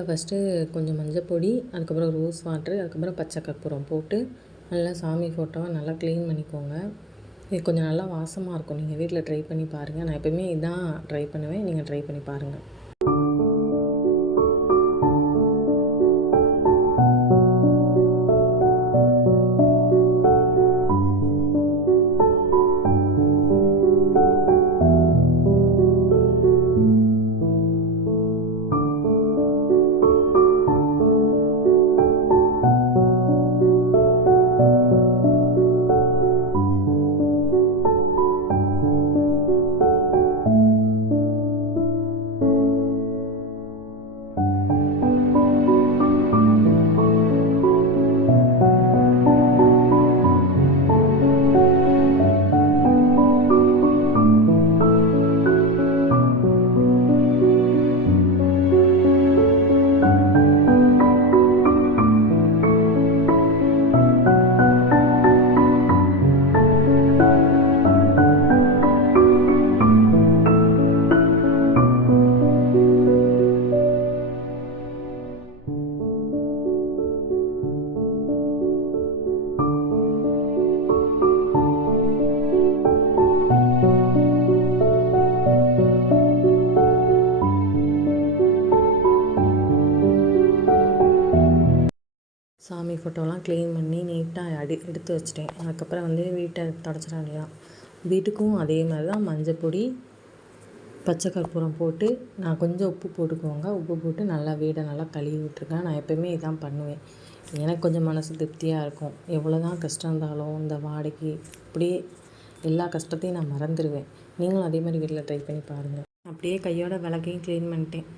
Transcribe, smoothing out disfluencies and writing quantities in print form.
அதில் ஃபஸ்ட்டு கொஞ்சம் மஞ்சள் பொடி, அதுக்கப்புறம் ரோஸ் வாட்ரு, அதுக்கப்புறம் பச்சை கற்பூரம் போட்டு நல்லா சாமி ஃபோட்டோவை நல்லா க்ளீன் பண்ணிக்கோங்க. இது கொஞ்சம் நல்லா வாசமாக இருக்கும். நீங்கள் வீட்டில் ட்ரை பண்ணி பாருங்கள். நான் எப்போயுமே இதான் ட்ரை பண்ணுவேன். நீங்கள் ட்ரை பண்ணி பாருங்கள். சாமி ஃபோட்டோலாம் க்ளீன் பண்ணி நீட்டாக எடுத்து வச்சிட்டேன். அதுக்கப்புறம் வீட்டை தொடச்சிட வேண்டியதான். வீட்டுக்கும் அதே மாதிரி தான் மஞ்சள் பொடி, பச்சை கற்பூரம் போட்டு நான் கொஞ்சம் உப்பு போட்டுக்கோங்க. உப்பு போட்டு நல்லா வீடை நல்லா கழுவி விட்டுருக்கேன். நான் எப்போயுமே இதான் பண்ணுவேன். எனக்கு கொஞ்சம் மனசு திருப்தியாக இருக்கும். எவ்வளோ தான் கஷ்டம் இருந்தாலும் இந்த வாடகைக்கு அப்படியே எல்லா கஷ்டத்தையும் நான் மறந்துடுவேன். நீங்களும் அதே மாதிரி வீட்டில் ட்ரை பண்ணி பாருங்கள். அப்படியே கையோட விளக்கையும் க்ளீன் பண்ணிட்டேன்.